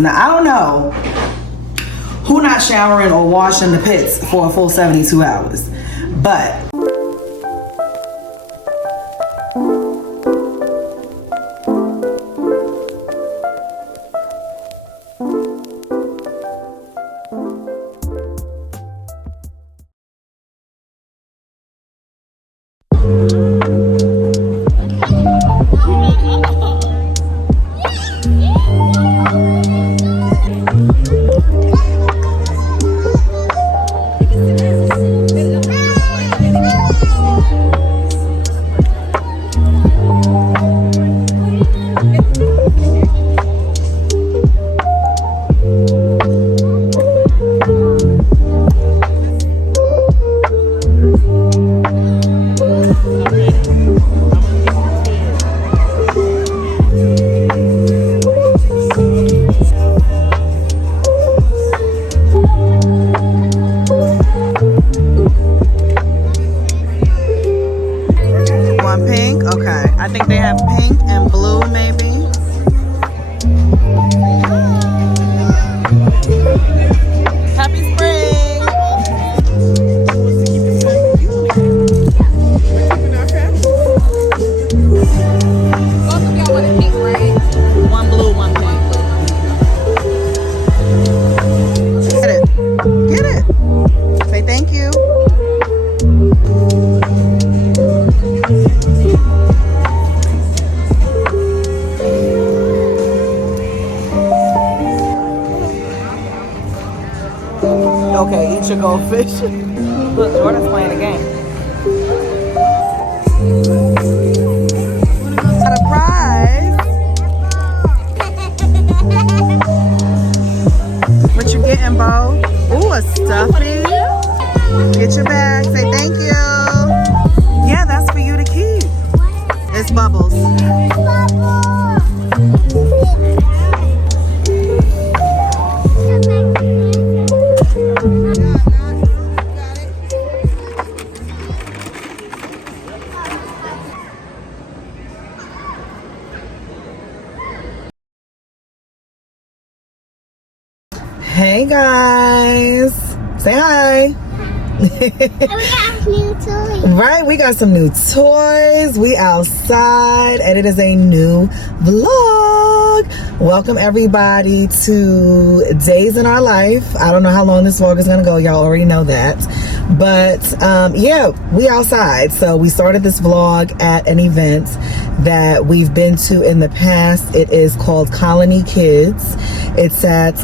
Now, I don't know who not showering or washing the pits for a full 72 hours, but pink? Okay. I think they have pink and blue maybe. Happy spring! Both of y'all want a pink, right? One blue, one pink. Get it. Get it. Say thank you. Okay, eat your goldfish. Look, Jordan's playing a game. Got a prize. What you getting, Bo? Ooh, a stuffy. Get your bag. Say thank you. Yeah, that's for you to keep. It's Bubbles. Hey guys, say hi. We have new toys. Right, we got some new toys. We outside and it is a new vlog. Welcome everybody to Days in Our Life. I don't know how long this vlog is gonna go. Y'all already know that. But yeah, we outside. So we started this vlog at an event that we've been to in the past. It is called Colony Kids. It's at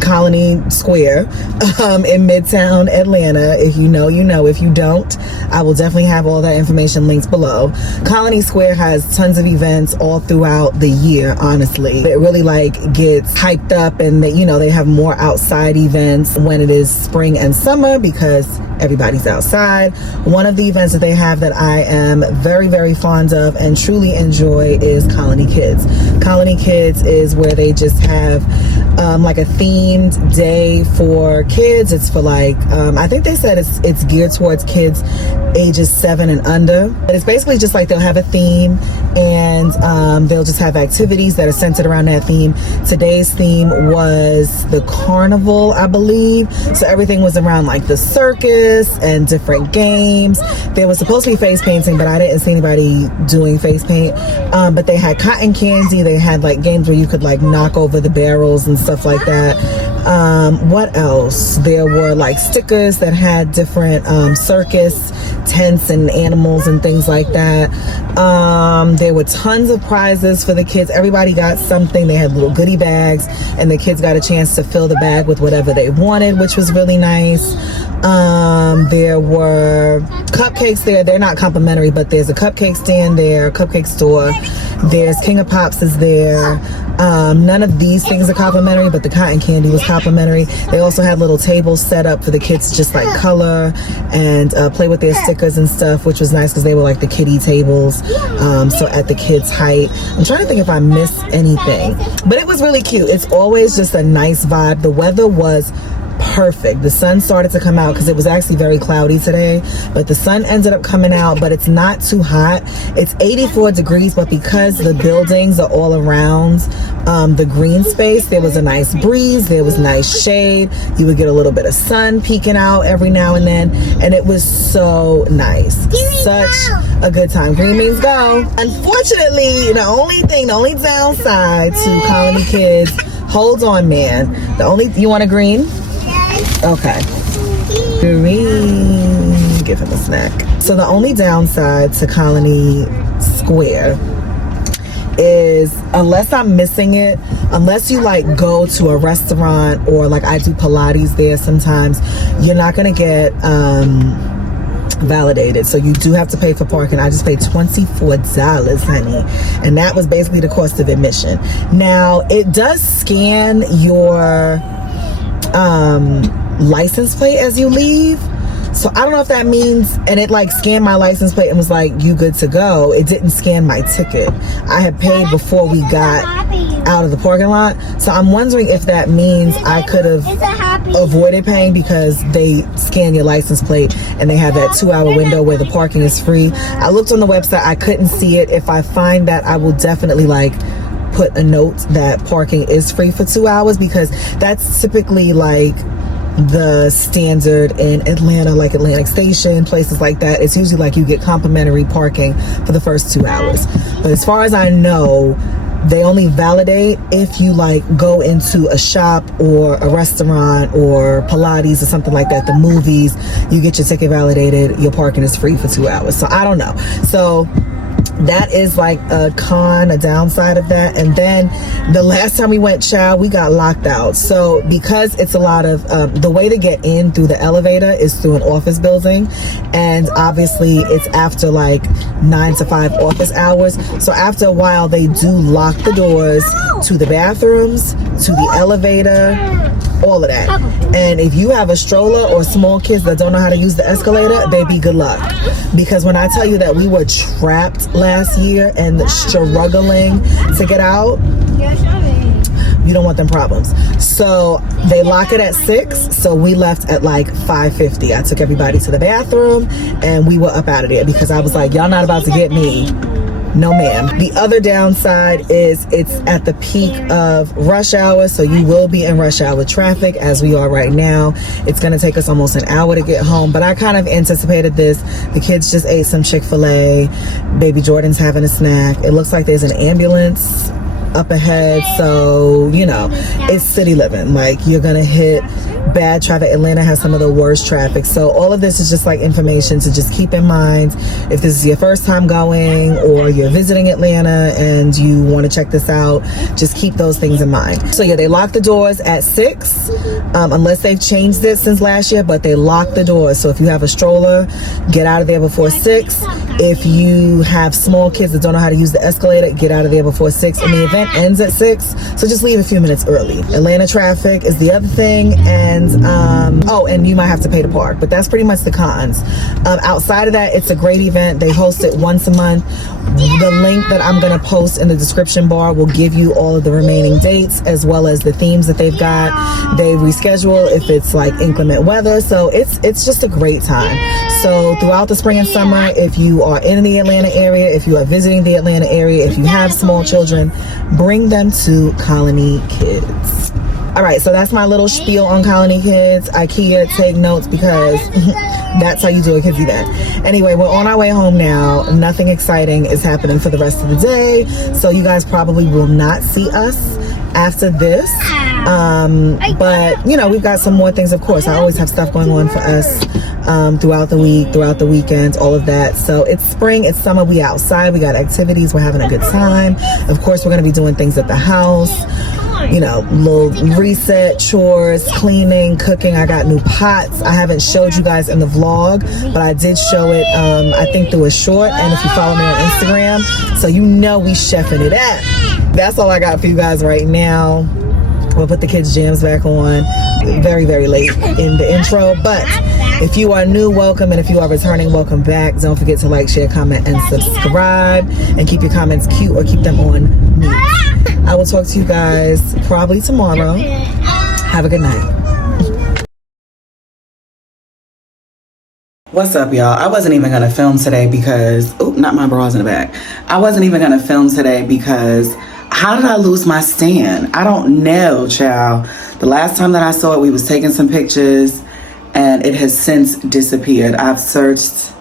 Colony Square in Midtown Atlanta. If you know, you know. If you don't, I will definitely have all that information linked below. Colony Square has tons of events all throughout the year, honestly. It really like gets hyped up, and they, you know, they have more outside events when it is spring and summer because everybody's outside. One of the events that they have that I am very, very fond of and truly enjoy is Colony Kids. Colony Kids is where they just have like a themed day for kids. It's for like, I think they said it's geared towards kids ages 7 and under. But it's basically just like they'll have a theme and they'll just have activities that are centered around that theme. Today's theme was the carnival, I believe. So everything was around like the circus and different games. There was supposed to be face painting, but I didn't see anybody doing face paint. But they had cotton candy. They had like games where you could like knock over the barrels and stuff like that. What else? There were like stickers that had different circus tents and animals and things like that. There were tons of prizes for the kids. Everybody got something. They had little goodie bags and the kids got a chance to fill the bag with whatever they wanted, which was really nice. There were cupcakes there. They're not complimentary, but there's a cupcake stand there, a cupcake store. There's King of Pops is there. None of these things are complimentary, but the cotton candy was complimentary. They also had little tables set up for the kids to just like color and play with their stickers and stuff, which was nice because they were like the kiddie tables. So at the kids' height. I'm trying to think if I missed anything, but it was really cute. It's always just a nice vibe. The weather was perfect. The sun started to come out because it was actually very cloudy today, but the sun ended up coming out, but it's not too hot. It's 84 degrees, but because the buildings are all around the green space. There was a nice breeze, there was nice shade, you would get a little bit of sun peeking out every now and then, and it was so nice. Such a good time. Green means go. Unfortunately, the only downside to Colony Kids, hold on man, you want a green? Okay, green, give him a snack. So the only downside to Colony Square is, unless I'm missing it, unless you like go to a restaurant or like I do Pilates there sometimes, you're not gonna get validated, so you do have to pay for parking. I just paid $24, honey, and that was basically the cost of admission. Now it does scan your license plate as you leave, so I don't know if that means, and it like scanned my license plate and was like, you good to go. It didn't scan my ticket. I had paid before we got out of the parking lot, so I'm wondering if that means I could have avoided paying because they scan your license plate and they have that 2-hour window where the parking is free. I looked on the website, I couldn't see it. If I find that, I will definitely like put a note that parking is free for 2 hours, because that's typically like the standard in Atlanta, like Atlantic Station, places like that. It's usually like you get complimentary parking for the first 2 hours. But as far as I know, they only validate if you like go into a shop or a restaurant or Pilates or something like that, the movies, you get your ticket validated, your parking is free for 2 hours. So I don't know. So that is like a downside of that. And then the last time we went, child, we got locked out. So because it's a lot of the way to get in through the elevator is through an office building, and obviously it's after like 9 to 5 office hours. So after a while they do lock the doors to the bathrooms, to the elevator, all of that. And if you have a stroller or small kids that don't know how to use the escalator, baby, good luck. Because when I tell you that we were trapped last year and struggling to get out, you don't want them problems. So they lock it at 6, so we left at like 5:50. I took everybody to the bathroom and we were up out of there because I was like, y'all not about to get me. No ma'am. The other downside is it's at the peak of rush hour, so you will be in rush hour traffic as we are right now. It's going to take us almost an hour to get home, but I kind of anticipated this. The kids just ate some Chick-fil-A. Baby Jordan's having a snack. It looks like there's an ambulance up ahead, so you know, it's city living. Like, you're gonna hit bad traffic. Atlanta has some of the worst traffic, so all of this is just like information to just keep in mind if this is your first time going or you're visiting Atlanta and you want to check this out. Just keep those things in mind. So yeah, they lock the doors at 6, unless they've changed it since last year, but they lock the doors. So if you have a stroller, get out of there before 6. If you have small kids that don't know how to use the escalator, get out of there before 6. And the event ends at 6, so just leave a few minutes early. Atlanta traffic is the other thing, and and you might have to pay to park, but that's pretty much the cons. Outside of that, it's a great event. They host it once a month. The link that I'm going to post in the description bar will give you all of the remaining dates as well as the themes that they've got. They reschedule if it's like inclement weather, so it's just a great time. So throughout the spring and summer, if you are in the Atlanta area, if you are visiting the Atlanta area, if you have small children, bring them to Colony Kids. All right, so that's my little spiel on Colony Kids. IKEA, take notes, because that's how you do a kids event. Anyway, we're on our way home now. Nothing exciting is happening for the rest of the day, so you guys probably will not see us after this. But you know, we've got some more things. Of course, I always have stuff going on for us throughout the week, throughout the weekends, all of that. So it's spring, it's summer, we outside, we got activities, we're having a good time. Of course, we're going to be doing things at the house, you know, little reset, chores, cleaning, cooking. I got new pots. I haven't showed you guys in the vlog, but I did show it, I think, through a short, and if you follow me on Instagram, so you know we chefing it up. That's all I got for you guys right now. We'll put the kids' jams back on very, very late in the intro, but if you are new, welcome, and if you are returning, welcome back. Don't forget to like, share, comment, and subscribe, and keep your comments cute or keep them on mute. I will talk to you guys probably tomorrow. Have a good night. What's up, y'all? I wasn't even gonna film today because, not my bras in the back. I wasn't even gonna film today because How did I lose my stand? I don't know, child. The last time that I saw it, we was taking some pictures and it has since disappeared. I've searched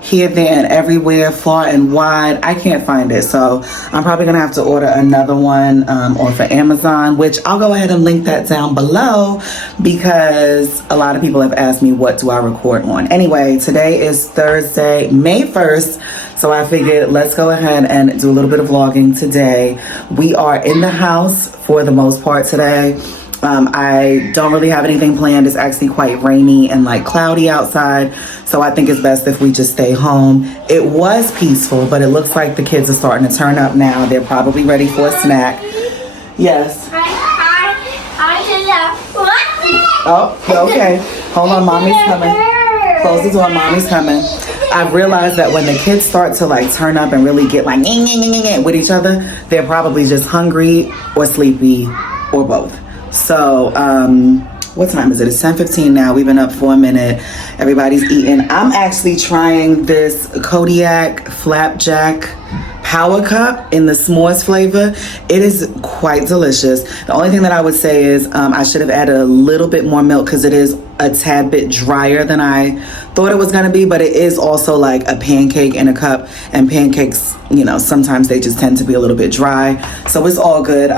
here, there, and everywhere, far and wide. I can't find it. So I'm probably going to have to order another one off of Amazon, which I'll go ahead and link that down below because a lot of people have asked me what do I record on. Anyway, today is Thursday, May 1st. So I figured let's go ahead and do a little bit of vlogging today. We are in the house for the most part today. I don't really have anything planned. It's actually quite rainy and like cloudy outside. So I think it's best if we just stay home. It was peaceful, but it looks like the kids are starting to turn up now. They're probably ready for a snack. Yes. Oh, okay. Hold on, mommy's coming. Close the door, mommy's coming. I've realized that when the kids start to like turn up and really get like with each other, they're probably just hungry or sleepy or both. So, what time is it? It's 10:15 now. We've been up for a minute. Everybody's eating. I'm actually trying this Kodiak Flapjack Power Cup in the s'mores flavor. It is quite delicious. The only thing that I would say is I should have added a little bit more milk because it is a tad bit drier than I thought it was going to be, but it is also like a pancake in a cup, and pancakes, you know, sometimes they just tend to be a little bit dry. So it's all good.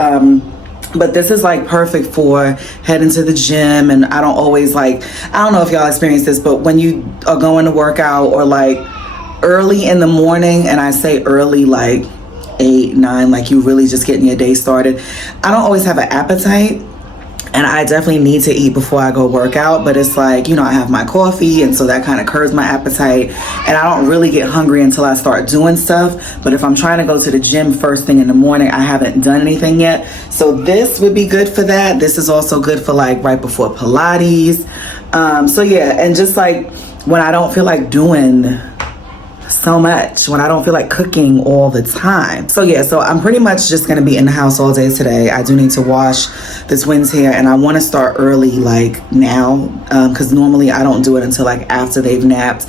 But this is like perfect for heading to the gym. And I don't always like, I don't know if y'all experience this, but when you are going to work out or like early in the morning, and I say early like 8, 9, like you really just getting your day started, I don't always have an appetite. And I definitely need to eat before I go work out, but it's like, you know, I have my coffee, and so that kind of curbs my appetite, and I don't really get hungry until I start doing stuff. But if I'm trying to go to the gym first thing in the morning, I haven't done anything yet. So this would be good for that. This is also good for like right before Pilates. So yeah, and just like when I don't feel like doing so much, when I don't feel like cooking all the time. So yeah, so I'm pretty much just gonna be in the house all day today. I do need to wash the twins' hair, and I want to start early, like now, because normally I don't do it until like after they've napped,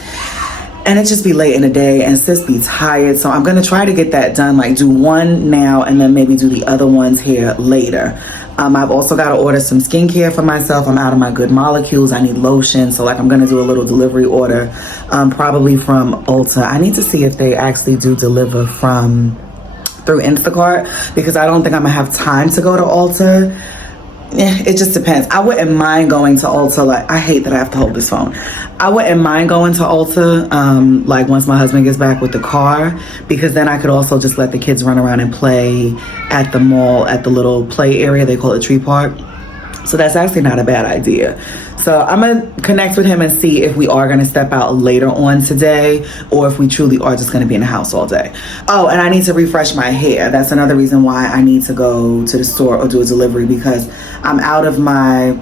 and it just be late in the day and sis be tired. So I'm gonna try to get that done, like do one now and then maybe do the other one's hair later. I've also got to order some skincare for myself. I'm out of my Good Molecules. I need lotion. So like I'm going to do a little delivery order, probably from Ulta. I need to see if they actually do deliver through Instacart, because I don't think I'm going to have time to go to Ulta. It just depends. I wouldn't mind going to Ulta. Like, I hate that I have to hold this phone. I wouldn't mind going to Ulta, like once my husband gets back with the car, because then I could also just let the kids run around and play at the mall, at the little play area. They call it Tree Park. So that's actually not a bad idea. So I'm going to connect with him and see if we are going to step out later on today, or if we truly are just going to be in the house all day. Oh, and I need to refresh my hair. That's another reason why I need to go to the store or do a delivery, because I'm out of my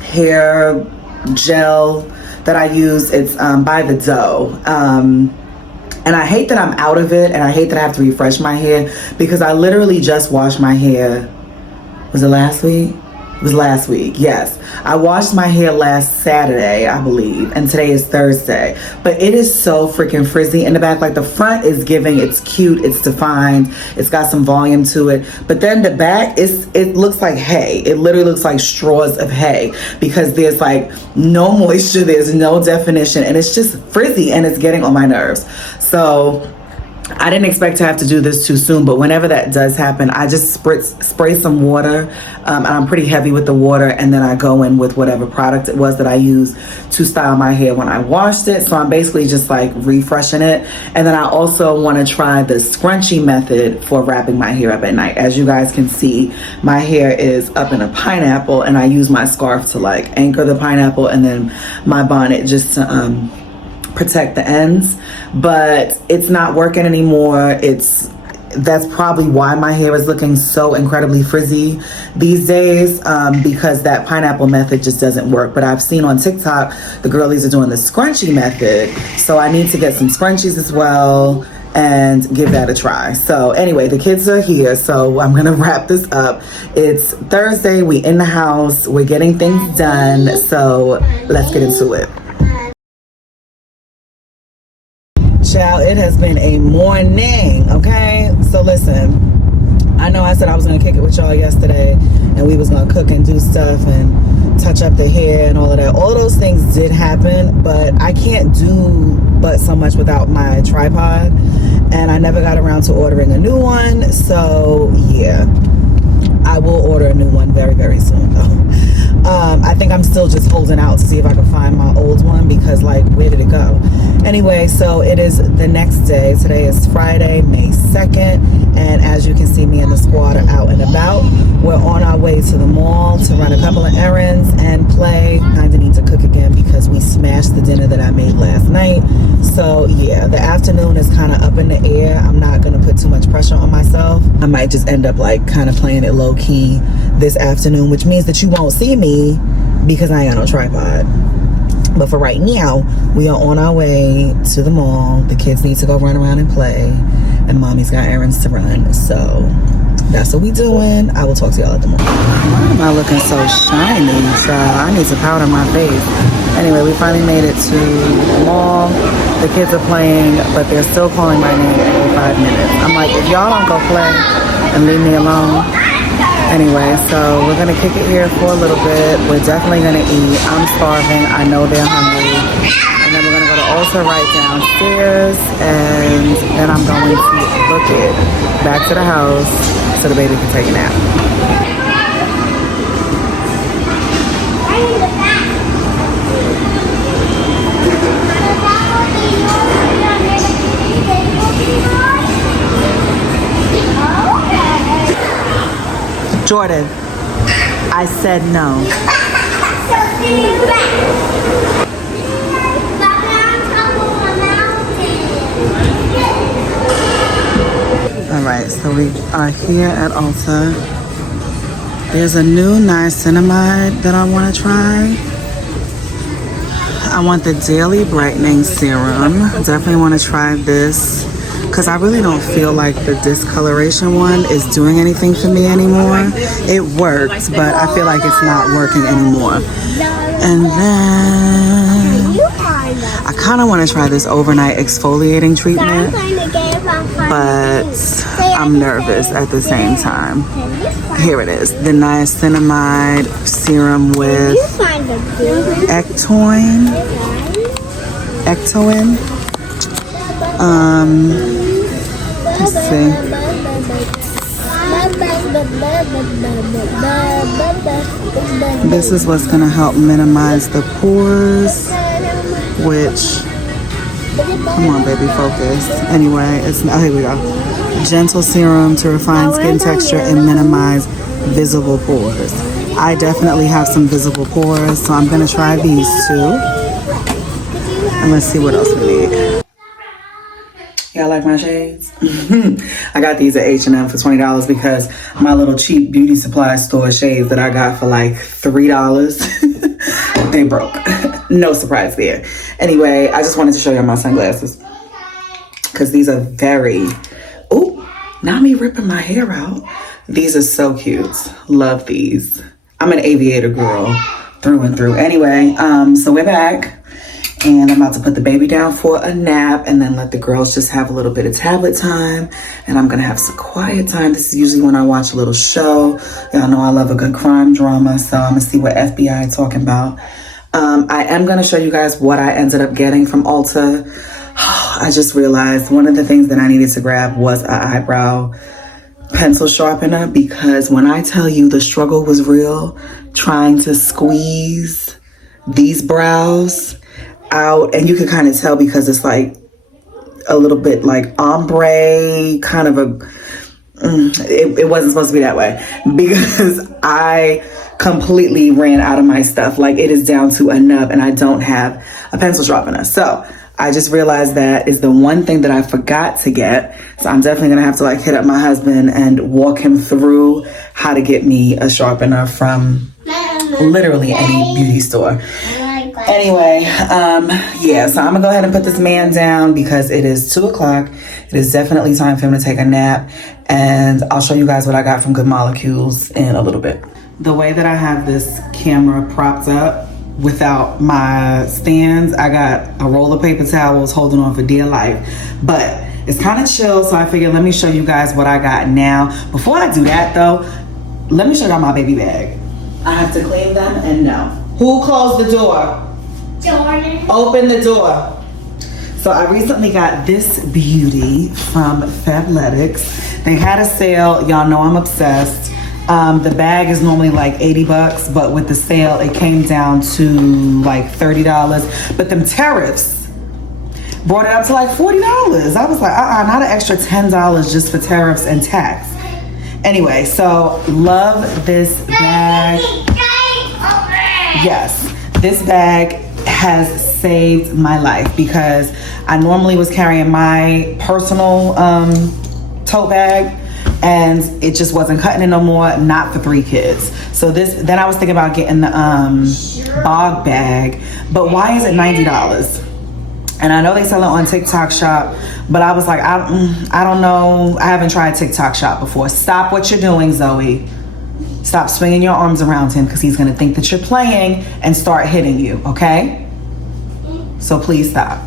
hair gel that I use. It's by the Doe. And I hate that I'm out of it, and I hate that I have to refresh my hair, because I literally just washed my hair. Was it last week? It was last week, yes. I washed my hair last Saturday, I believe, and today is Thursday. But it is so freaking frizzy in the back. Like the front is giving, it's cute, it's defined, it's got some volume to it. But then the back, it looks like hay. It literally looks like straws of hay, because there's like no moisture, there's no definition, and it's just frizzy, and it's getting on my nerves. So I didn't expect to have to do this too soon, but whenever that does happen, I just spray some water, and I'm pretty heavy with the water, and then I go in with whatever product it was that I used to style my hair when I washed it. So I'm basically just like refreshing it. And then I also want to try the scrunchie method for wrapping my hair up at night. As you guys can see, my hair is up in a pineapple, and I use my scarf to like anchor the pineapple, and then my bonnet just to protect the ends. But it's not working anymore. That's probably why my hair is looking so incredibly frizzy these days, because that pineapple method just doesn't work. But I've seen on TikTok the girlies are doing the scrunchie method, so I need to get some scrunchies as well and give that a try. So anyway, the kids are here, so I'm gonna wrap this up. It's Thursday, we in the house, we're getting things done, so let's get into it. Child, it has been a morning, okay? So listen, I know I said I was gonna kick it with y'all yesterday, and we was gonna cook and do stuff and touch up the hair and all of that. All of those things did happen, but I can't do but so much without my tripod, and I never got around to ordering a new one. So yeah, I will order a new one very, very soon though. I think I'm still just holding out to see if I can find my old one, because like, where did it go? Anyway, so it is the next day. Today is Friday, May 2nd, and as you can see, me and the squad are out and about. We're on our way to the mall to run a couple of errands and play. Kinda need to cook again because we smashed the dinner that I made last night. So yeah, the afternoon is kind of up in the air. I'm not gonna put too much pressure on myself. I might just end up like kind of playing it low key this afternoon, which means that you won't see me because I ain't got no tripod. But for right now, we are on our way to the mall. The kids need to go run around and play, and mommy's got errands to run. So that's what we doing. I will talk to y'all at the mall. Why am I looking so shiny? So I need to powder my face. Anyway, we finally made it to the mall. The kids are playing, but they're still calling my name every 5 minutes. I'm like, if y'all don't go play and leave me alone. Anyway, so we're gonna kick it here for a little bit. We're definitely gonna eat. I'm starving. I know they're hungry. And then we're gonna go to Ulta right downstairs, and then I'm going to book it back to the house so the baby can take a nap. Jordan, I said no. All right, so we are here at Ulta. There's a new niacinamide that I want to try. I want the Daily Brightening Serum. Definitely want to try this, because I really don't feel like the discoloration one is doing anything for me anymore. It worked, but I feel like it's not working anymore. And then I kind of want to try this overnight exfoliating treatment, but I'm nervous at the same time. Here it is, the niacinamide serum with Ectoin. Let's see. This is what's gonna help minimize the pores, which, come on baby, focus. Anyway, it's, oh, here we go. Gentle serum to refine skin texture and minimize visible pores. I definitely have some visible pores, so I'm gonna try these two. And let's see what else we need. Y'all like my shades? I got these at H&M for $20 because my little cheap beauty supply store shades that I got for like $3, they broke. No surprise there. Anyway, I just wanted to show y'all my sunglasses because these are very, ooh, not me ripping my hair out. These are so cute. Love these. I'm an aviator girl through and through. Anyway, so we're back. And I'm about to put the baby down for a nap and then let the girls just have a little bit of tablet time. And I'm gonna have some quiet time. This is usually when I watch a little show. Y'all know I love a good crime drama, so I'm gonna see what FBI is talking about. I am gonna show you guys what I ended up getting from Ulta. I just realized one of the things that I needed to grab was an eyebrow pencil sharpener, because when I tell you the struggle was real trying to squeeze these brows out, and you can kind of tell because it's like a little bit like ombre, kind of a it wasn't supposed to be that way, because I completely ran out of my stuff. Like, it is down to a nub and I don't have a pencil sharpener. So I just realized that is the one thing that I forgot to get. So I'm definitely gonna have to like hit up my husband and walk him through how to get me a sharpener from literally any beauty store. Anyway, yeah, so I'm gonna go ahead and put this man down because it is 2 o'clock. It is definitely time for him to take a nap, and I'll show you guys what I got from Good Molecules in a little bit. The way that I have this camera propped up without my stands, I got a roll of paper towels holding on for dear life, but It's kind of chill, so I figured let me show you guys what I got now. Before I do that though, let me show y'all my baby bag. I have to clean them and no. Who closed the door? Jordan. Open the door. So I recently got this beauty from Fabletics. They had a sale. Y'all know I'm obsessed. The bag is normally like 80 bucks, but with the sale, it came down to like $30. But them tariffs brought it up to like $40. I was like, not an extra $10 just for tariffs and tax. Anyway, so love this bag. Yes, this bag has saved my life because I normally was carrying my personal tote bag and it just wasn't cutting it no more, not for 3 kids. So then I was thinking about getting the bog bag, but why is it $90? And I know they sell it on TikTok Shop, but I was like, I don't know. I haven't tried TikTok Shop before. Stop what you're doing, Zoe. Stop swinging your arms around him because he's going to think that you're playing and start hitting you, okay? So please stop.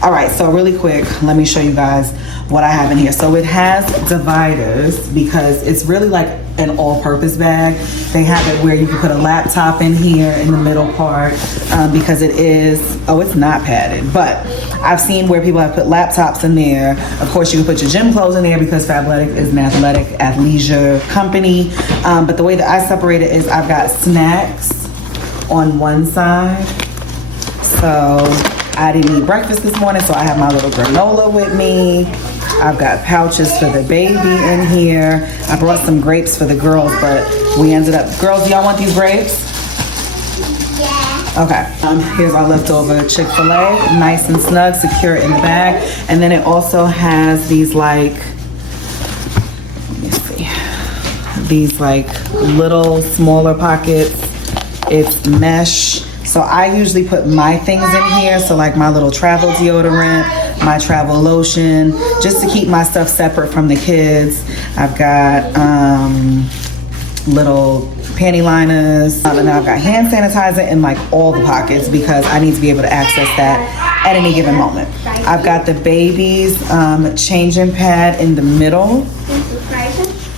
All right, so really quick, let me show you guys what I have in here. So it has dividers because it's really like an all-purpose bag. They have it where you can put a laptop in here in the middle part because it is, it's not padded, but I've seen where people have put laptops in there. Of course, you can put your gym clothes in there because Fabletics is an athletic athleisure company. But the way that I separate it is I've got snacks on one side. So I didn't eat breakfast this morning, so I have my little granola with me. I've got pouches for the baby in here. I brought some grapes for the girls, but we ended up, girls, do y'all want these grapes? Yeah. Okay. Here's our leftover Chick-fil-A, nice and snug, secure in the bag. And then it also has these like, let me see, these like little smaller pockets. It's mesh. So I usually put my things in here. So like my little travel deodorant, my travel lotion, just to keep my stuff separate from the kids. I've got little panty liners, and then I've got hand sanitizer in like all the pockets because I need to be able to access that at any given moment. I've got the baby's changing pad in the middle,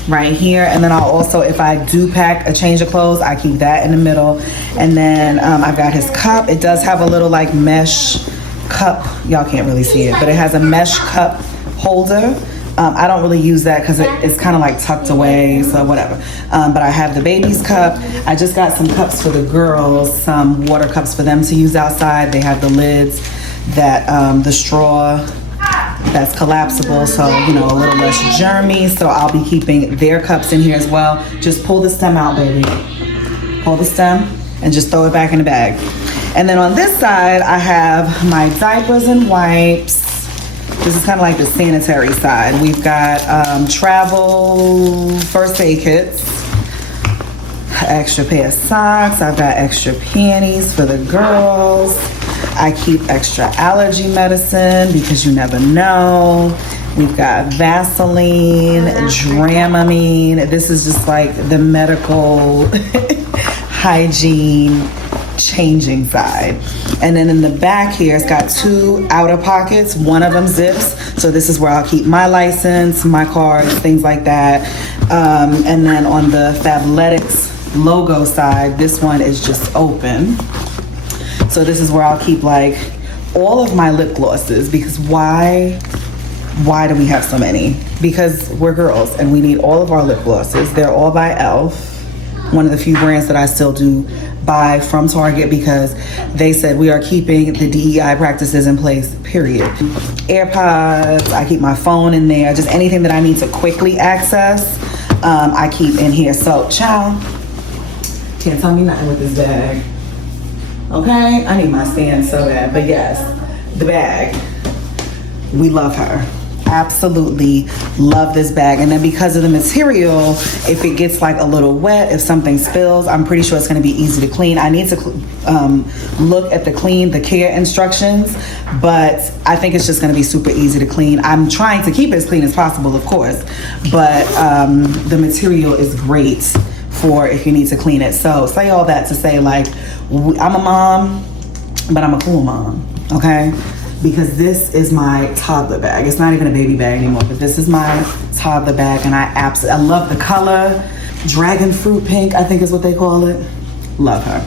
right here, and then I'll also, if I do pack a change of clothes, I keep that in the middle. And then I've got his cup. It does have a little like mesh cup. Y'all can't really see it, but it has a mesh cup holder. I don't really use that because it's kind of like tucked away, so whatever. But I have the baby's cup. I just got some cups for the girls, some water cups for them to use outside. They have the lids that the straw that's collapsible, so you know, a little less germy. So I'll be keeping their cups in here as well. Just pull the stem out, baby. Pull the stem and just throw it back in the bag. And then on this side, I have my diapers and wipes. This is kind of like the sanitary side. We've got travel first aid kits, extra pair of socks. I've got extra panties for the girls. I keep extra allergy medicine because you never know. We've got Vaseline, Dramamine. This is just like the medical hygiene changing side. And then in the back here, it's got 2 outer pockets. One of them zips. So this is where I'll keep my license, my cards, things like that. And then on the Fabletics logo side, this one is just open. So this is where I'll keep like all of my lip glosses, because why do we have so many? Because we're girls and we need all of our lip glosses. They're all by e.l.f., one of the few brands that I still do buy from Target because they said we are keeping the DEI practices in place, period. AirPods, I keep my phone in there, just anything that I need to quickly access, I keep in here. So, child, can't tell me nothing with this bag. Okay, I need my stand so bad, but yes, the bag, we love her. Absolutely love this bag. And then because of the material, if it gets like a little wet, if something spills, I'm pretty sure it's going to be easy to clean. I need to look at the care instructions, but I think it's just going to be super easy to clean. I'm trying to keep it as clean as possible, of course, but the material is great for if you need to clean it. So say all that to say, like, I'm a mom, but I'm a cool mom, okay? because this is my toddler bag. It's not even a baby bag anymore, but this is my toddler bag, and I love the color. Dragon fruit pink, I think is what they call it. Love her.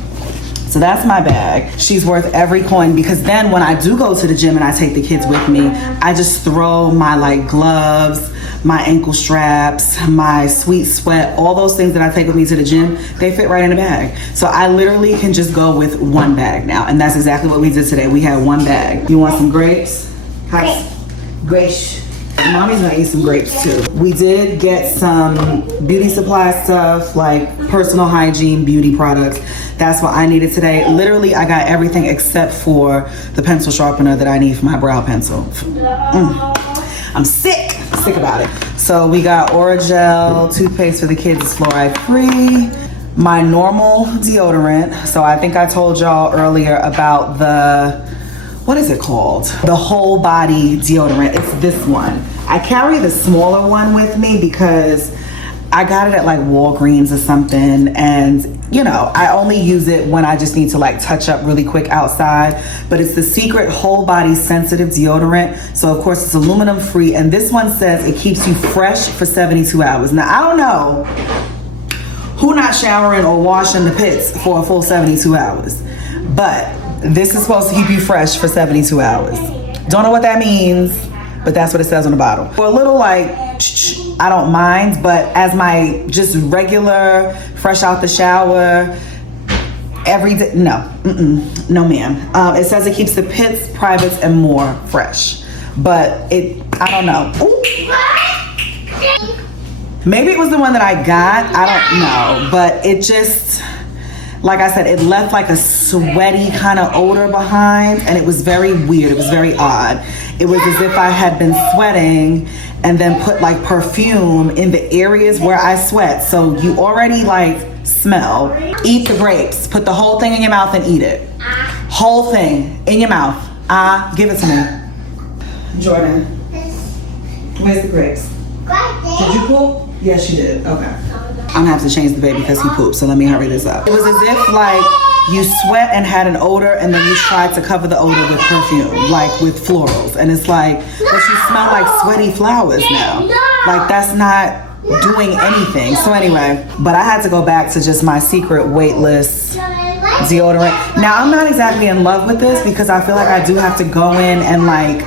So that's my bag. She's worth every coin, because then when I do go to the gym and I take the kids with me, I just throw my like gloves, my ankle straps, my sweet sweat, all those things that I take with me to the gym, they fit right in the bag. So I literally can just go with one bag now. And that's exactly what we did today. We had one bag. You want some grapes? Grapes. Mommy's gonna eat some grapes too. We did get some beauty supply stuff, like personal hygiene, beauty products. That's what I needed today. Literally, I got everything except for the pencil sharpener that I need for my brow pencil. I'm sick about it. So we got Orajel toothpaste for the kids, it's fluoride free. My normal deodorant. So I think I told y'all earlier about the, what is it called? The whole body deodorant. It's this one. I carry the smaller one with me because I got it at like Walgreens or something, and you know, I only use it when I just need to like touch up really quick outside. But it's the Secret whole body sensitive deodorant. So of course it's aluminum free, and this one says it keeps you fresh for 72 hours. Now I don't know who not showering or washing the pits for a full 72 hours, but this is supposed to keep you fresh for 72 hours. Don't know what that means, but that's what it says on the bottle. For a little like, I don't mind, but as my just regular, fresh out the shower, every day, no ma'am. It says it keeps the pits, privates, and more fresh. But it, I don't know. Ooh. Maybe it was the one that I got, I don't know. But it just, like I said, it left like a sweaty kind of odor behind, and it was very weird, it was very odd. It was as if I had been sweating and then put like perfume in the areas where I sweat. So you already like smell. Eat the grapes. Put the whole thing in your mouth and eat it. Whole thing in your mouth. Give it to me. Jordan, where's the grapes? Did you poop? Yes, you did. Okay. I'm gonna have to change the baby because he pooped, so let me hurry this up. It was as if like you sweat and had an odor, and then you tried to cover the odor with perfume, like with florals. And it's like, but you smell like sweaty flowers now. Like that's not doing anything. So anyway, but I had to go back to just my Secret weightless deodorant. Now I'm not exactly in love with this because I feel like I do have to go in and like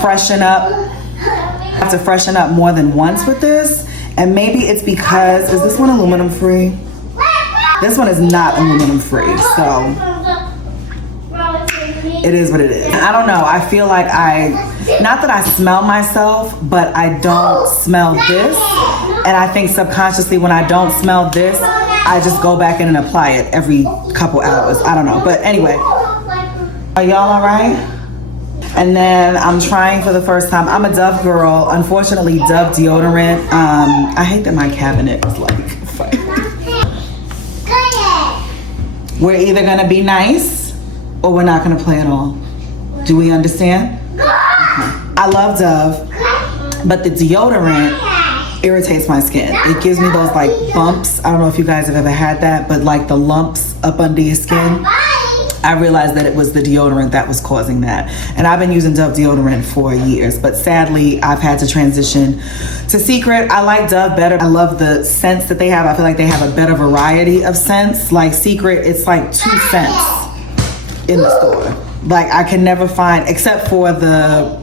freshen up. I have to freshen up more than once with this. And maybe it's because, is this one aluminum free? This one is not aluminum free, so it is what it is. I don't know, I feel like not that I smell myself, but I don't smell this. And I think subconsciously when I don't smell this, I just go back in and apply it every couple hours. I don't know, but anyway. Are y'all all right? And then I'm trying for the first time. I'm a Dove girl. Unfortunately, Dove deodorant. I hate that my cabinet is like fighting. We're either gonna be nice or we're not gonna play at all. Do we understand? Okay. I love Dove, but the deodorant irritates my skin. It gives me those like bumps. I don't know if you guys have ever had that, but like the lumps up under your skin. I realized that it was the deodorant that was causing that. And I've been using Dove deodorant for years, but sadly I've had to transition to Secret. I like Dove better. I love the scents that they have. I feel like they have a better variety of scents. Like Secret, it's like 2 scents in the store. Like I can never find, except for the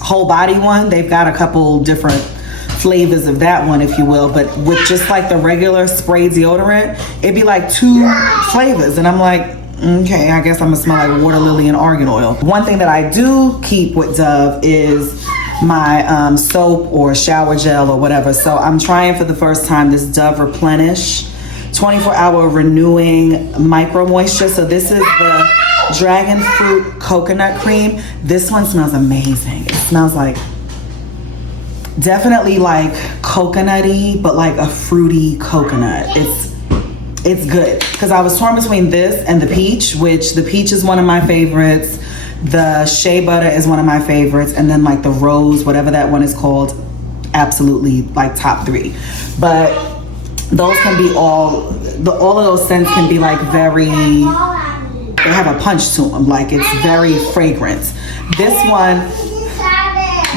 whole body one. They've got a couple different flavors of that one, if you will, but with just like the regular spray deodorant, it'd be like 2 flavors, and I'm like, okay, I guess I'm gonna smell like water lily and argan oil. One thing that I do keep with Dove is my soap or shower gel or whatever. So I'm trying for the first time this Dove Replenish 24-hour renewing micro moisture. So this is the dragon fruit coconut cream. This one smells amazing. It smells like definitely like coconutty, but like a fruity coconut. It's good because I was torn between this and the peach, which the peach is one of my favorites. The shea butter is one of my favorites, and then like the rose, whatever that one is called, absolutely like top 3. But those can be all of those scents can be like very they have a punch to them. Like, it's very fragrant. This one,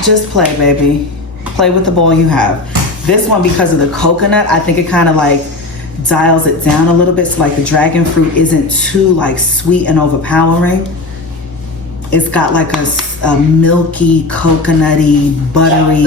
just play, baby. Play with the ball you have. This one, because of the coconut, I think it kind of like dials it down a little bit. So like the dragon fruit isn't too like sweet and overpowering. It's got like a milky, coconutty, buttery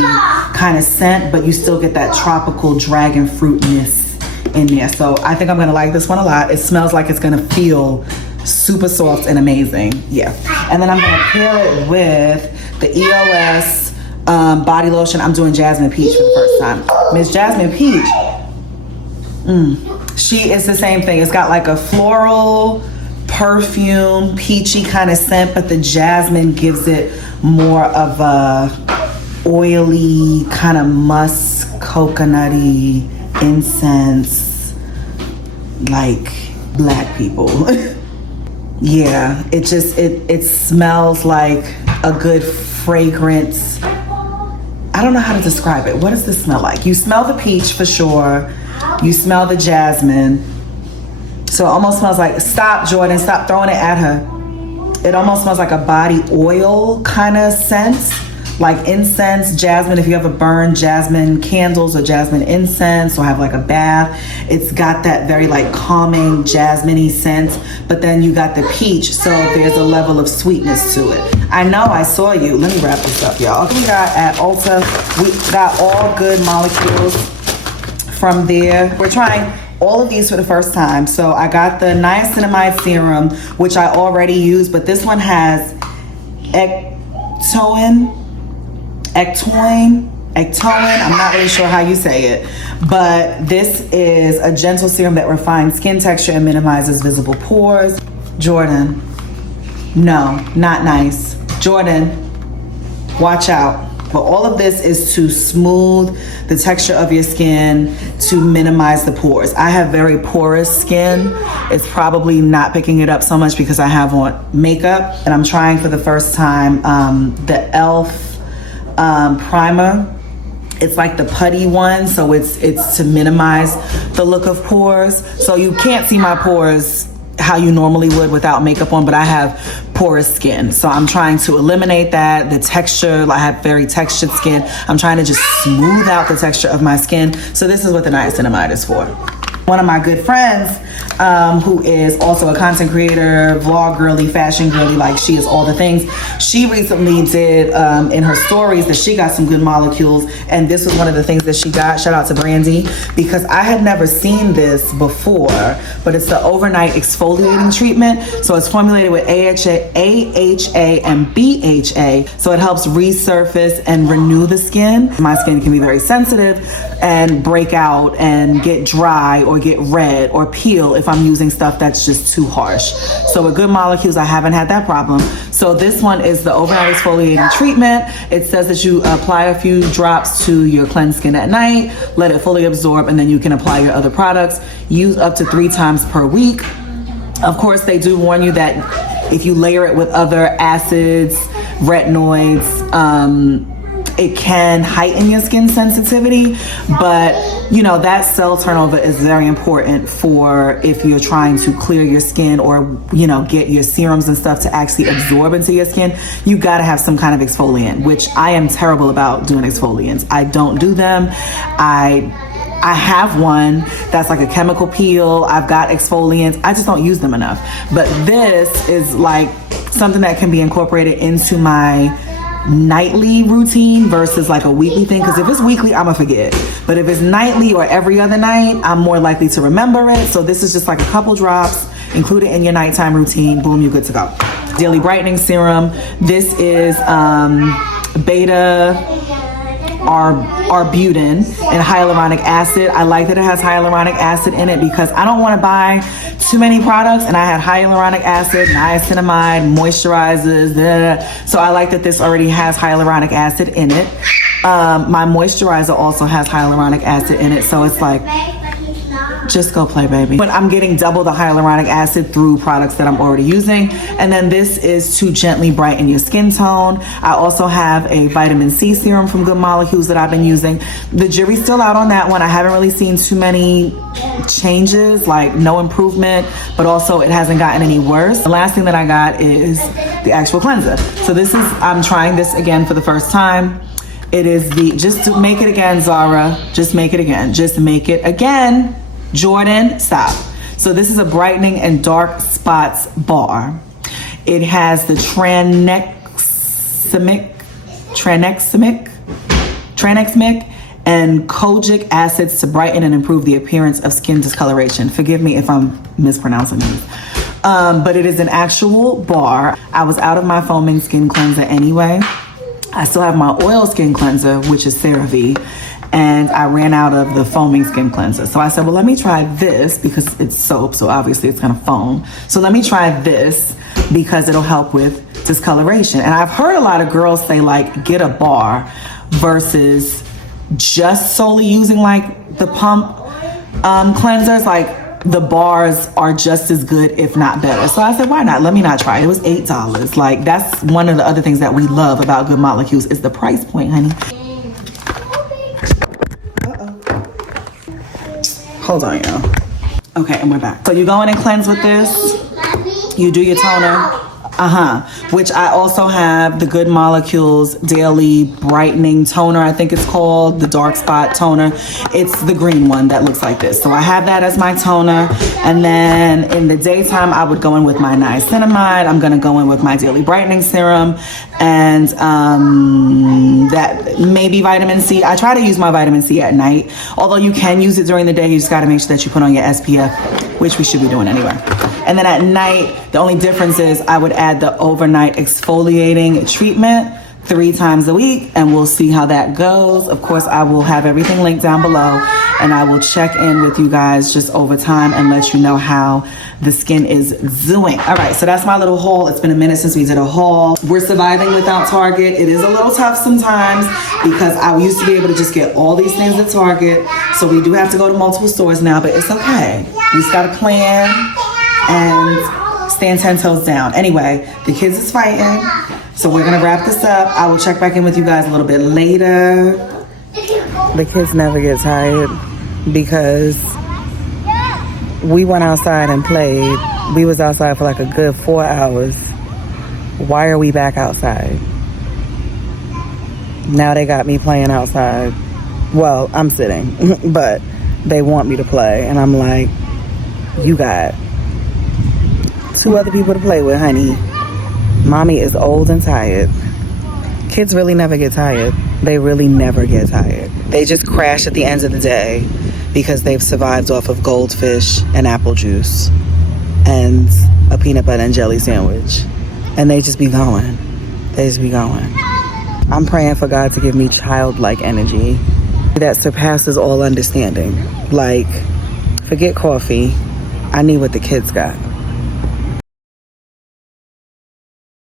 kind of scent, but you still get that tropical dragon fruitness in there. So I think I'm gonna like this one a lot. It smells like it's gonna feel super soft and amazing. Yeah. And then I'm gonna pair it with the EOS body lotion. I'm doing Jasmine Peach for the first time. Miss Jasmine Peach, she is the same thing. It's got like a floral, perfume, peachy kind of scent, but the jasmine gives it more of a oily, kind of musk, coconutty, incense, like black people. Yeah, it smells like a good fragrance. I don't know how to describe it. What does this smell like? You smell the peach for sure. You smell the jasmine. So it almost smells like, stop, Jordan, stop throwing it at her. It almost smells like a body oil kind of scent, like incense, jasmine. If you ever burn jasmine candles or jasmine incense or have like a bath, it's got that very like calming jasmine-y scent, but then you got the peach, so there's a level of sweetness to it. I know, I saw you. Let me wrap this up, y'all. We got at Ulta, we got all good molecules from there. We're trying all of these for the first time. So I got the niacinamide serum, which I already use, but this one has ectoin. I'm not really sure how you say it, but this is a gentle serum that refines skin texture and minimizes visible pores. Jordan, no, not nice. Jordan, watch out. But all of this is to smooth the texture of your skin, to minimize the pores. I have very porous skin. It's probably not picking it up so much because I have on makeup. And I'm trying for the first time the e.l.f. primer. It's like the putty one, so it's to minimize the look of pores. So you can't see my pores how you normally would without makeup on, but I have porous skin. So I'm trying to eliminate that, the texture. I have very textured skin. I'm trying to just smooth out the texture of my skin. So this is what the niacinamide is for. One of my good friends, who is also a content creator, vlog girly, fashion girly, like she is all the things. She recently did in her stories that she got some good molecules, and this was one of the things that she got. Shout out to Brandy, because I had never seen this before, but it's the overnight exfoliating treatment. So it's formulated with AHA and BHA, so it helps resurface and renew the skin. My skin can be very sensitive and break out and get dry or get red or peel if I'm using stuff that's just too harsh. So with good molecules, I haven't had that problem. So this one is the overnight exfoliating treatment. It says that you apply a few drops to your cleansed skin at night, let it fully absorb, and then you can apply your other products. Use up to 3 times per week. Of course, they do warn you that if you layer it with other acids, retinoids, it can heighten your skin sensitivity, but you know, that cell turnover is very important for if you're trying to clear your skin or, you know, get your serums and stuff to actually absorb into your skin. You gotta have some kind of exfoliant, which I am terrible about doing exfoliants. I don't do them. I have one that's like a chemical peel. I've got exfoliants. I just don't use them enough. But this is like something that can be incorporated into my nightly routine versus like a weekly thing, because if it's weekly, I'ma forget, but if it's nightly or every other night, I'm more likely to remember it. So this is just like a couple drops, include it in your nighttime routine, boom, you're good to go. Daily brightening serum. This is beta arbutin and hyaluronic acid. I like that it has hyaluronic acid in it because I don't want to buy too many products, and I had hyaluronic acid, niacinamide, moisturizers, so I like that this already has hyaluronic acid in it. My moisturizer also has hyaluronic acid in it, so it's like just go play, baby. But I'm getting double the hyaluronic acid through products that I'm already using. And then this is to gently brighten your skin tone. I also have a vitamin C serum from Good Molecules that I've been using. The jury's still out on that one. I haven't really seen too many changes, like no improvement, but also it hasn't gotten any worse. The last thing that I got is the actual cleanser. So this is, I'm trying this again for the first time. It is the, just to make it again, Zara, just make it again. Just make it again. Jordan, stop. So this is a brightening and dark spots bar. It has the tranexamic and kojic acids to brighten and improve the appearance of skin discoloration. Forgive me if I'm mispronouncing these. But it is an actual bar. I was out of my foaming skin cleanser anyway. I still have my oil skin cleanser, which is CeraVe, and I ran out of the foaming skin cleanser. So I said, well, let me try this because it's soap, so obviously it's gonna foam. So let me try this because it'll help with discoloration. And I've heard a lot of girls say, like, get a bar versus just solely using like the pump cleansers. Like, the bars are just as good, if not better. So I said, why not? Let me not try it. It was $8. Like, that's one of the other things that we love about Good Molecules is the price point, honey. Hold on, y'all. Okay, and we're back. So you go in and cleanse with this. You do your toner. Which I also have the Good Molecules Daily Brightening Toner, I think it's called, the dark spot toner. It's the green one that looks like this. So I have that as my toner. And then in the daytime, I would go in with my niacinamide. I'm gonna go in with my Daily Brightening Serum and that maybe vitamin C. I try to use my vitamin C at night. Although you can use it during the day, you just gotta make sure that you put on your SPF, which we should be doing anyway. And then at night, the only difference is I would add the overnight exfoliating treatment 3 times a week, and we'll see how that goes. Of course, I will have everything linked down below, and I will check in with you guys just over time and let you know how the skin is doing. All right, so that's my little haul. It's been a minute since we did a haul. We're surviving without Target. It is a little tough sometimes because I used to be able to just get all these things at Target. So we do have to go to multiple stores now, but it's okay. We just got a plan and stand 10 toes down. Anyway, the kids is fighting, so we're gonna wrap this up. I will check back in with you guys a little bit later. The kids never get tired because we went outside and played. We was outside for like a good 4 hours. Why are we back outside? Now they got me playing outside. Well, I'm sitting, but they want me to play, and I'm like, you got 2 other people to play with, honey. Mommy is old and tired. Kids really never get tired. They really never get tired. They just crash at the end of the day because they've survived off of goldfish and apple juice and a peanut butter and jelly sandwich. And they just be going. They just be going. I'm praying for God to give me childlike energy that surpasses all understanding. Like, forget coffee. I need what the kids got.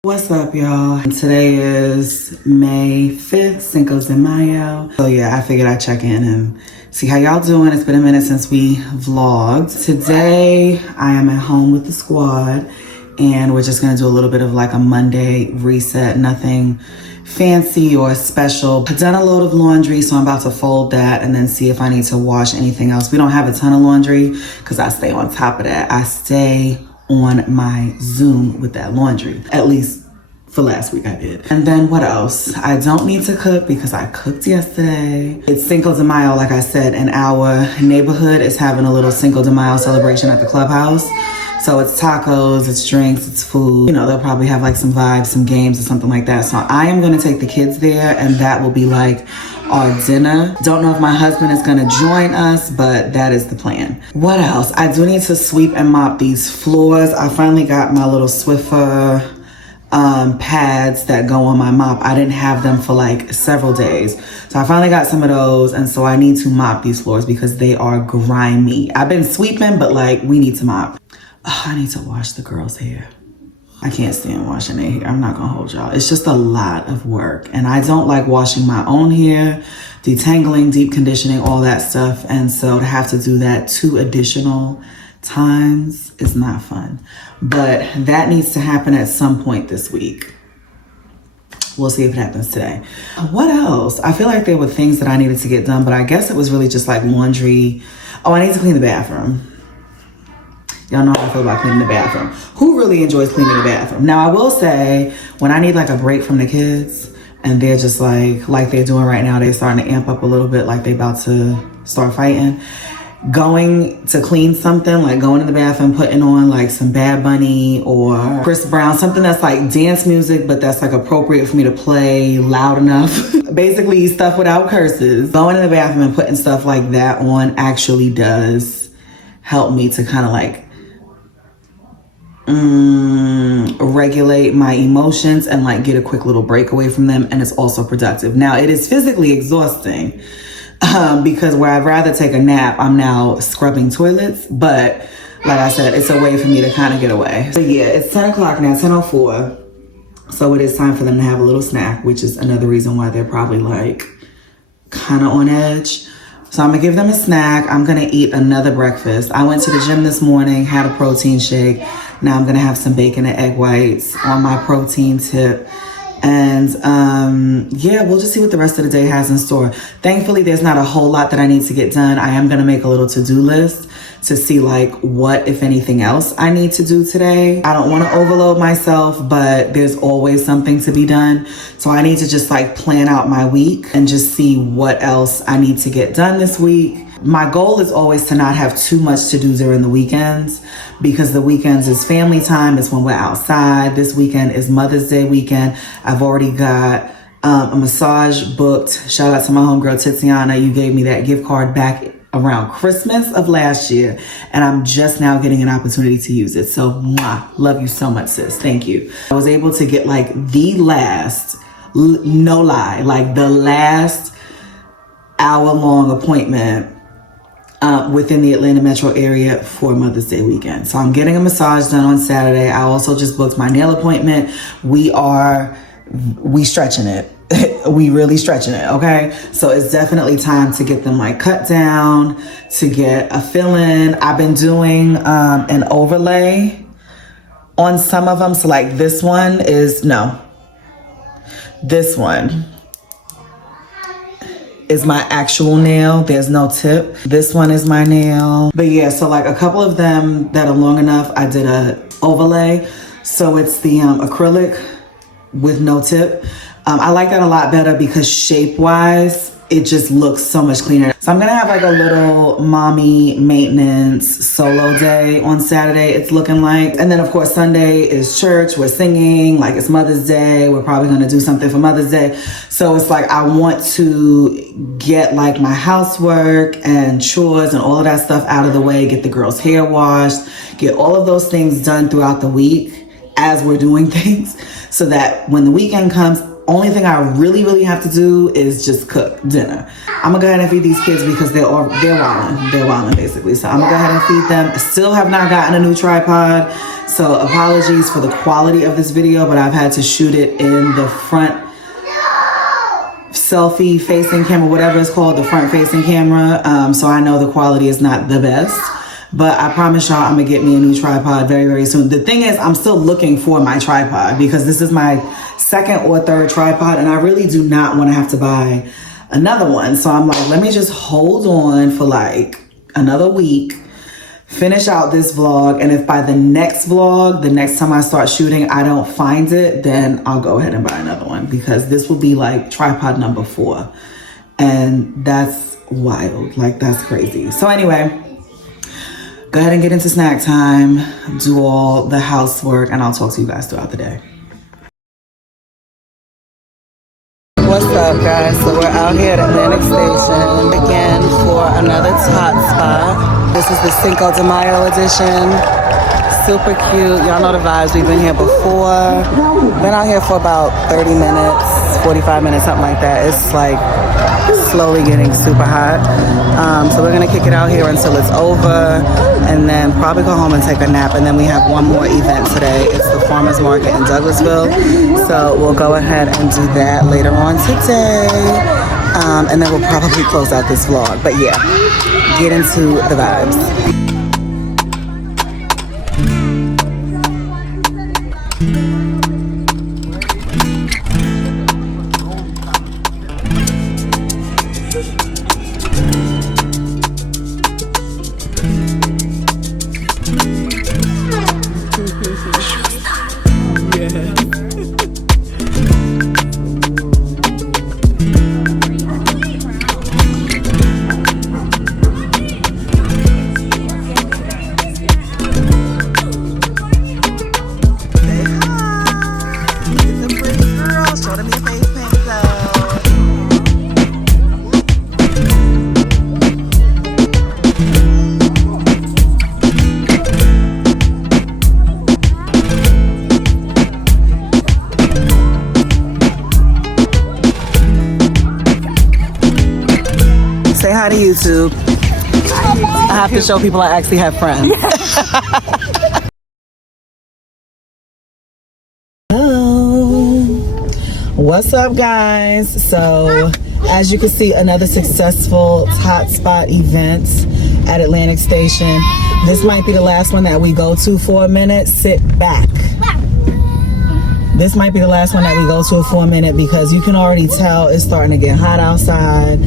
What's up, y'all? Today is May 5th, Cinco de Mayo. So yeah, I figured I'd check in and see how y'all doing. It's been a minute since we vlogged. Today, I am at home with the squad and we're just gonna do a little bit of like a Monday reset, nothing fancy or special. I've done a load of laundry, so I'm about to fold that and then see if I need to wash anything else. We don't have a ton of laundry because I stay on top of that. I stay on my Zoom with that laundry. At least for last week I did. And then what else? I don't need to cook because I cooked yesterday. It's Cinco de Mayo, like I said, and our neighborhood is having a little Cinco de Mayo celebration at the clubhouse. So it's tacos, it's drinks, it's food. You know, they'll probably have like some vibes, some games or something like that. So I am gonna take the kids there and that will be like our dinner. Don't know if my husband is gonna join us, but that is the plan. What else? I do need to sweep and mop these floors. I finally got my little Swiffer pads that go on my mop. I didn't have them for like several days. So I finally got some of those. And so I need to mop these floors because they are grimy. I've been sweeping, but like we need to mop. Oh, I need to wash the girls' hair. I can't stand washing their hair. I'm not gonna hold y'all. It's just a lot of work. And I don't like washing my own hair detangling, deep conditioning, all that stuff. And so to have to do that 2 additional times is not fun. But that needs to happen at some point this week. We'll see if it happens today. What else? I feel like there were things that I needed to get done, but I guess it was really just like laundry. Oh, I need to clean the bathroom. Y'all know how I feel about cleaning the bathroom. Who really enjoys cleaning the bathroom? Now, I will say, when I need like a break from the kids and they're just like they're doing right now, they're starting to amp up a little bit, like they about to start fighting. Going to clean something, like going in the bathroom, putting on like some Bad Bunny or Chris Brown, something that's like dance music, but that's like appropriate for me to play loud enough. Basically stuff without curses. Going in the bathroom and putting stuff like that on actually does help me to kind of like regulate my emotions and like get a quick little break away from them. And it's also productive. Now, it is physically exhausting. Because where I'd rather take a nap, I'm now scrubbing toilets. But like I said, it's a way for me to kind of get away. So yeah, it's 10 o'clock now, 10:04. So it is time for them to have a little snack, which is another reason why they're probably like kind of on edge. So I'm gonna give them a snack. I'm gonna eat another breakfast. I went to the gym this morning, had a protein shake. Now I'm gonna have some bacon and egg whites on my protein tip. And yeah, we'll just see what the rest of the day has in store. Thankfully, there's not a whole lot that I need to get done. I am going to make a little to-do list to see like what, if anything else, I need to do today. I don't want to overload myself, but there's always something to be done. So I need to just like plan out my week and just see what else I need to get done this week. My goal is always to not have too much to do during the weekends, because the weekends is family time. It's when we're outside. This weekend is Mother's Day weekend. I've already got a massage booked. Shout out to my homegirl Tiziana. You gave me that gift card back around Christmas of last year, and I'm just now getting an opportunity to use it. So mwah, love you so much, sis. Thank you. I was able to get like the last, no lie, like the last hour-long appointment within the Atlanta metro area for Mother's Day weekend. So I'm getting a massage done on Saturday. I also just booked my nail appointment. We stretching it. We really stretching it, okay? So it's definitely time to get them like cut down, to get a fill-in. I've been doing an overlay on some of them. So like this one is my actual nail. There's no tip. This one is my nail. But yeah, so like a couple of them that are long enough, I did a overlay. So it's the acrylic with no tip. I like that a lot better because shape-wise, it just looks so much cleaner. So I'm gonna have like a little mommy maintenance solo day on Saturday, it's looking like. And then of course Sunday is church, we're singing, like it's Mother's Day, we're probably gonna do something for Mother's Day. So it's like I want to get like my housework and chores and all of that stuff out of the way, get the girls' hair washed, get all of those things done throughout the week as we're doing things, so that when the weekend comes, only thing I really have to do is just cook dinner. I'm gonna go ahead and feed these kids because they're wilding basically. So I'm gonna go ahead and feed them. I still have not gotten a new tripod, so apologies for the quality of this video, but I've had to shoot it in the front selfie facing camera, whatever it's called, the front facing camera. So I know the quality is not the best. But I promise y'all I'm gonna get me a new tripod very soon. The thing is, I'm still looking for my tripod because this is my second or third tripod and I really do not want to have to buy another one. So I'm like, let me just hold on for like another week, finish out this vlog, and if by the next vlog, the next time I start shooting, I don't find it, then I'll go ahead and buy another one, because this will be like tripod number 4. And that's wild, like that's crazy. So anyway, go ahead and get into snack time, do all the housework, and I'll talk to you guys throughout the day. What's up, guys? So we're out here at Atlantic Station again for another tot spot. This is the Cinco de Mayo edition. Super cute. Y'all know the vibes. We've been here before. Been out here for about 30 minutes, 45 minutes, something like that. It's like slowly getting super hot. So we're gonna kick it out here until it's over and then probably go home and take a nap. And then we have one more event today. It's the farmer's market in Douglasville. So we'll go ahead and do that later on today. And then we'll probably close out this vlog. But yeah, get into the vibes. Say hi to YouTube. I have to show people I actually have friends. What's up, guys? So as you can see, another successful hotspot event at Atlantic Station. This might be the last one that we go to for a minute. Sit back. This might be the last one that we go to for a minute because you can already tell it's starting to get hot outside.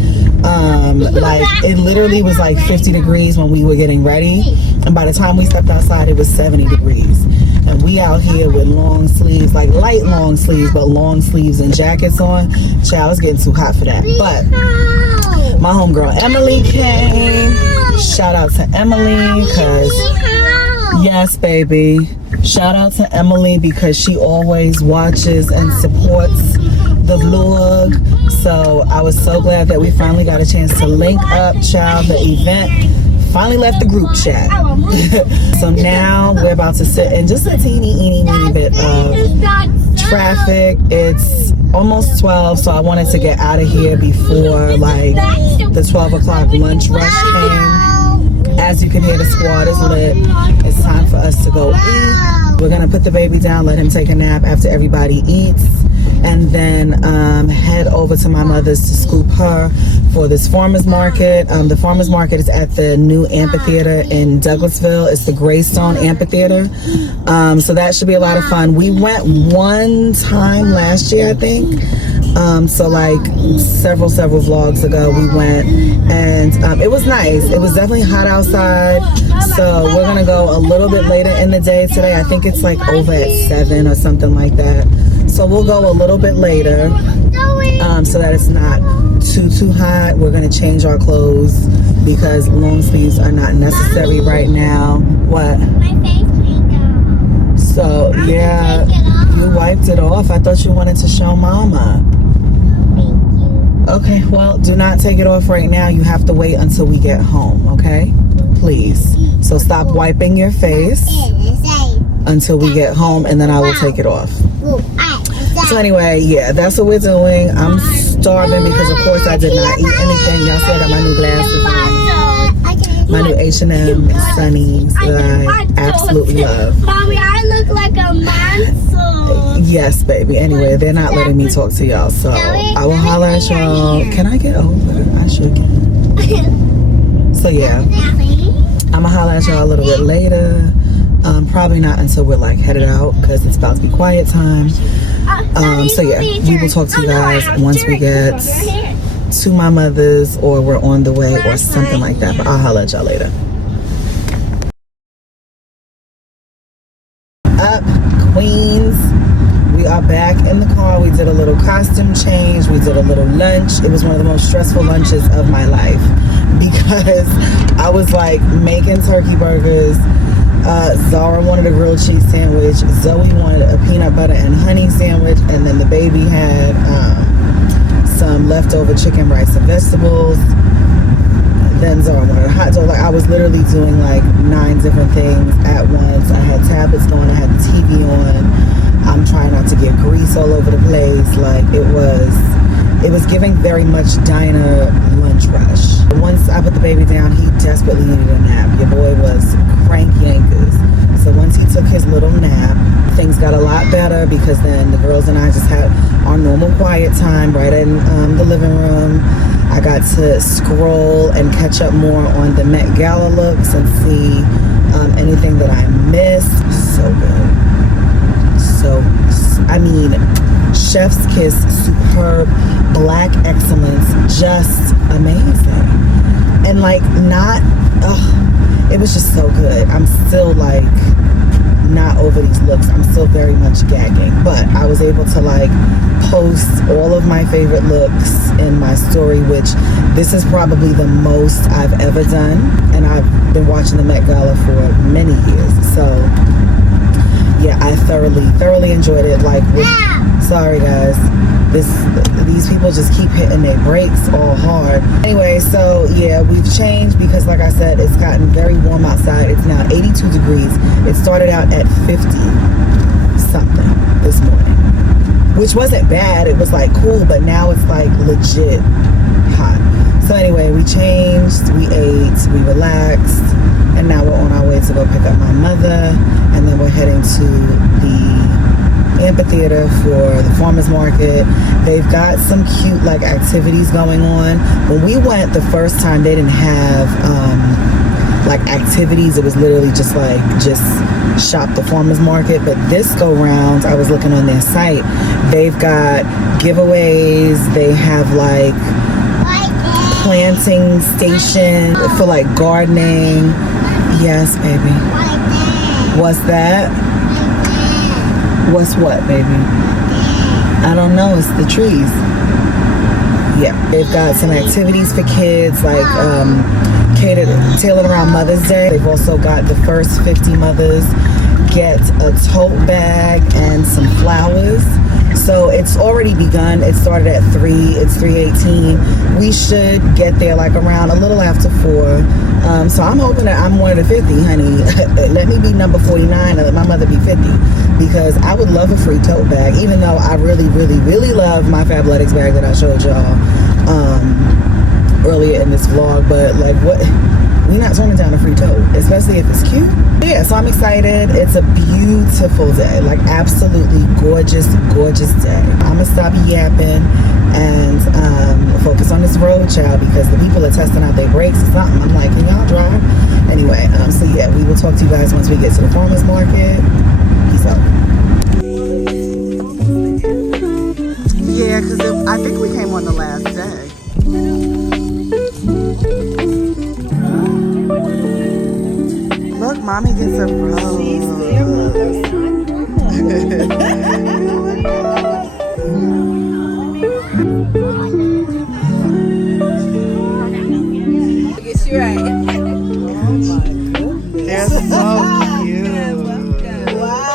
Like it literally was like 50 degrees when we were getting ready, and by the time we stepped outside it was 70 degrees, and we out here with long sleeves, like light long sleeves, but long sleeves and jackets on. Child, it's getting too hot for that. But my homegirl Emily came. Shout out to Emily, because yes baby, shout out to Emily because she always watches and supports the vlog. So I was so glad that we finally got a chance to link up, child. The event finally left the group chat. So now we're about to sit in just a teeny bit of traffic. It's almost 12, so I wanted to get out of here before like the 12 o'clock lunch rush came. As you can hear, the squad is lit. It's time for us to go eat. We're gonna put the baby down, let him take a nap after everybody eats, and then head over to my mother's to scoop her for this farmer's market. The farmer's market is at the new amphitheater in Douglasville. It's the Greystone Amphitheater. So that should be a lot of fun. We went one time last year, I think. So like several vlogs ago we went, and it was nice. It was definitely hot outside. So we're gonna go a little bit later in the day today. I think it's like over at 7 or something like that. So we'll go a little bit later, so that it's not too hot. We're gonna change our clothes because long sleeves are not necessary right now. What? My face makeup. So yeah, you wiped it off. I thought you wanted to show mama. Thank you. Okay, well, do not take it off right now. You have to wait until we get home, okay? Please. So stop wiping your face until we get home, and then I will take it off. So anyway, yeah, that's what we're doing. I'm starving because of course I did not eat anything. Y'all see I got my new glasses on, my new H&M Sunnies that I absolutely love. Mommy, I look like a monster. Yes, baby. Anyway, they're not letting me talk to y'all, so I will holler at y'all. Can I get over? I sure can. So yeah, I'm gonna holler at y'all a little bit later. Probably not until we're like headed out because it's about to be quiet time. So yeah, we will talk to you guys once we get to my mother's or we're on the way or something like that. But I'll holler at y'all later. Up, Queens. We are back in the car. We did a little costume change. We did a little lunch. It was one of the most stressful lunches of my life because I was like making turkey burgers. Zara wanted a grilled cheese sandwich. Zoe wanted a peanut butter and honey sandwich, and then the baby had some leftover chicken, rice, and vegetables. Then Zara wanted a hot dog. Like I was literally doing like 9 different things at once. I had tablets going. I had the TV on. I'm trying not to get grease all over the place. Like it was giving very much diner lunch rush. Once I put the baby down, he desperately needed a nap. Your boy was cranky yankers. So once he took his little nap, things got a lot better because then the girls and I just had our normal quiet time right in the living room. I got to scroll and catch up more on the Met Gala looks and see anything that I missed. So good. So, I mean, chef's kiss, superb, black excellence, just amazing. And like it was just so good. I'm still like not over these looks. I'm still very much gagging, but I was able to like post all of my favorite looks in my story, which this is probably the most I've ever done, and I've been watching the Met Gala for many years. So yeah, I thoroughly enjoyed it. Like sorry guys, these people just keep hitting their brakes all hard. Anyway, so yeah, we've changed because like I said, it's gotten very warm outside. It's now 82 degrees. It started out at 50 something this morning, which wasn't bad. It was like cool, but now it's like legit hot. So anyway, we changed, we ate, we relaxed, and now we're on our way to go pick up my mother, and then we're heading to the amphitheater for the farmers market. They've got some cute like activities going on. When we went the first time, they didn't have like activities. It was literally just shop the farmers market. But this go round, I was looking on their site, they've got giveaways. They have like planting station for like gardening. Yes, baby. What's that? What's what, baby? I don't know. It's the trees. Yeah, they've got some activities for kids, like tailored around Mother's Day. They've also got the first 50 mothers get a tote bag and some flowers. So it's already begun. It started at 3. It's 3:18. We should get there like around a little after 4. So I'm hoping that I'm one of the 50, honey. Let me be number 49 and let my mother be 50, because I would love a free tote bag, even though I really love my Fabletics bag that I showed y'all earlier in this vlog. But like, what? We're not turning down a free tote, especially if it's cute. Yeah, so I'm excited. It's a beautiful day, like absolutely gorgeous day. I'm gonna stop yapping and focus on this road, child, because the people are testing out their brakes or something. I'm like, can y'all drive? Anyway, so yeah, we will talk to you guys once we get to the farmers market. Peace out. Yeah, because I think we came on the last day. Look, mommy gets a rose. Get you right. Oh my goodness. They're so cute. Wow.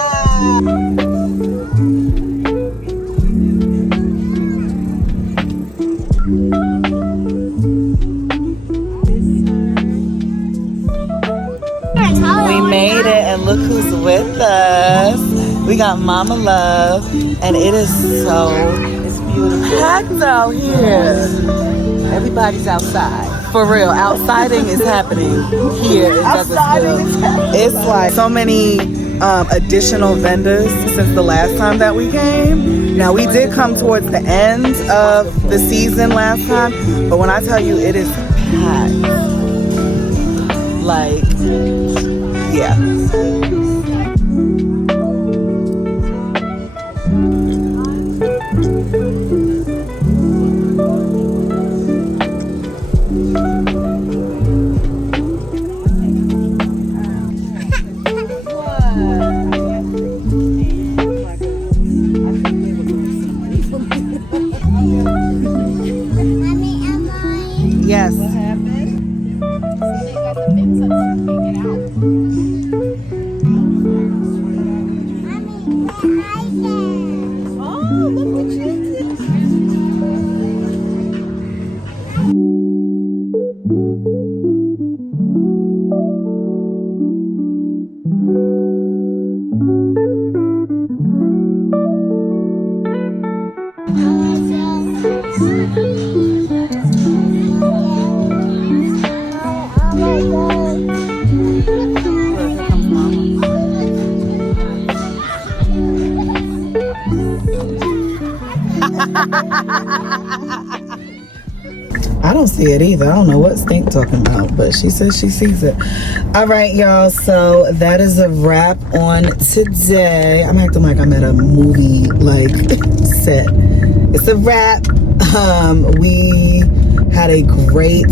We made it, and look who's with us. We got Mama Love, and it is so packed out here. Everybody's outside. For real, outsiding is happening here in Douglasville. It's like so many additional vendors since the last time that we came. Now, we did come towards the end of the season last time, but when I tell you it is packed, like, yeah. Yes. What happened? See, they got the bins up so you can't get out. I don't see it either. I don't know what Stink talking about, but she says she sees it. All right, y'all. So that is a wrap on today. I'm acting like I'm at a movie set. It's a wrap. We had a great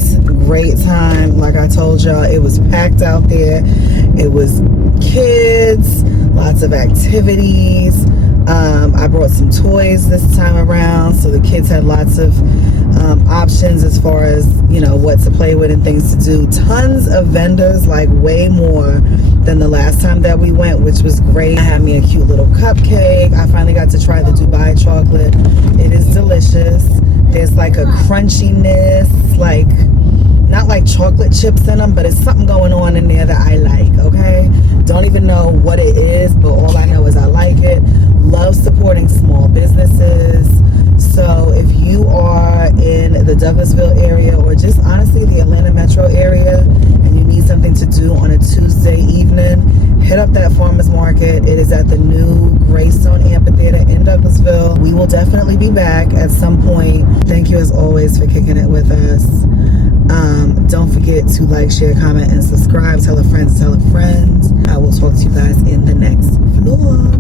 time. Like I told y'all, it was packed out there. It was kids, lots of activities. I brought some toys this time around, so the kids had lots of options as far as, you know, what to play with and things to do. Tons of vendors, like way more than the last time that we went, which was great. I had me a cute little cupcake. I finally got to try the Dubai chocolate. It is delicious. There's like a crunchiness, like not like chocolate chips in them, but it's something going on in there that I like, okay? Don't even know what it is, but all I know is I like it. Love supporting small businesses. So if you are in the Douglasville area, or just honestly the Atlanta metro area, and you need something to do on a Tuesday evening, hit up that farmers market. It is at the new Greystone Amphitheater in Douglasville. We will definitely be back at some point. Thank you as always for kicking it with us. Don't forget to like, share, comment, and subscribe. Tell a friend to tell a friend. I will talk to you guys in the next vlog.